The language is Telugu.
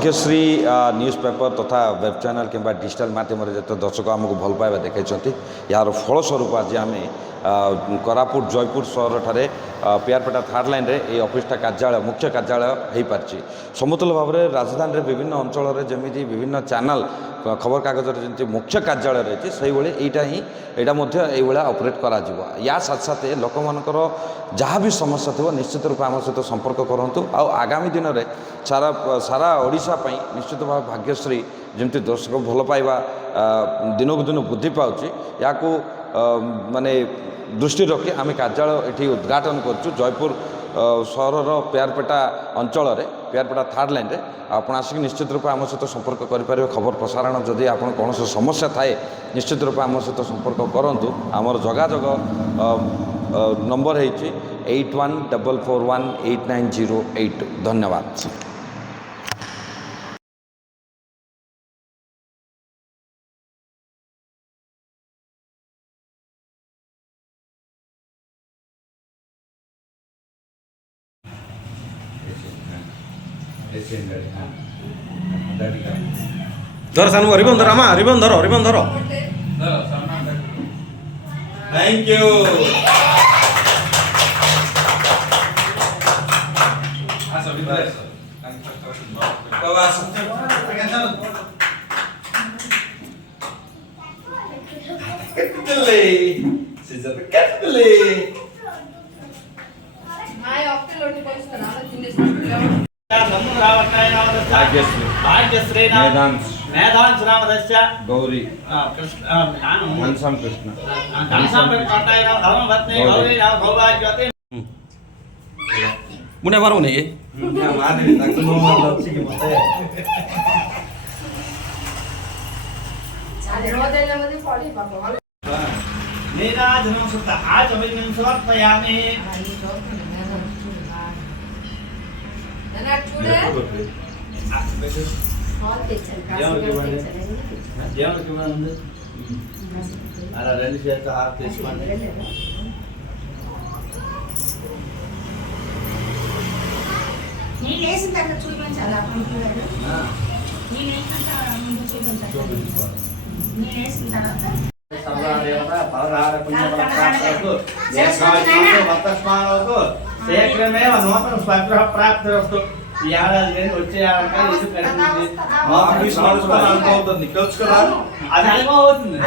भाग्यश्री न्यूज पेपर तथा वेब चैनल कि डिजिटल मध्यम जो दर्शक आमको भल पाइबा देखते यार फलस्वरूप आज आम कोरापुट जयपुर सहर ठारे पियारपेटा थार्ड लाइन रे ये ऑफिसटा कार्यालय मुख्य कार्यालय हो पार्टी समतुल भाव में राजधानी रे विभिन्न अंचल जमी विभिन्न चैनल खबर कागज जमी मुख्य कार्यालय रही से यहाँ ही यहाँ ऑपरेट करा या साथ साथ लोक मानकर जहाँ भी समस्या थो निश्चित रूप आम सहित संपर्क करूँ आगामी दिन में सारा सारा ओडिशा निश्चित भाव भाग्यश्री जमी दर्शक भल पाइबा दिनक दिन वृद्धि पाँच या माने दृष्टि रखी आम कार्यालय ये उद्घाटन करूँ जयपुर सहर पियारपेटा अंचल पियारपेटा थार्ड लाइन रे आप आसिक निश्चित रूप आम सहित संपर्क करें खबर प्रसारण जदि आप कौन समस्या थाए निश्चित रूप आम सहित संपर्क करूँ आमर जोगाजोग नंबर है 8144189088 धन्यवाद। धर सानू रिबन धर आमा रिबन धर थैंक यू बाबा कटले सीजर कटले हाय ऑक्टे लोटी पोस्टर आला तिने भाग्यश्री मेधांश रामदस्य गौरी घनश्याम कृष्ण मुने मारो नहीं ये नीराजनं सुत आचमनीं समर्पयामि అలా రెండు చేతులు హాత్ తీసుకోండి నేను వేసిన తర్వాత చూపించాలి కంప్యూటర్ నేను వేసిన తర్వాత ముందు చూపించాలి నేను వేసిన తర్వాత శీఘ్రమేవ నూతన స్వగృహ ప్రాప్తిరస్తు ఈ ఏడాది వచ్చే ఏడాది ఇది కలుసుకురా అది అనుభవం అవుతుంది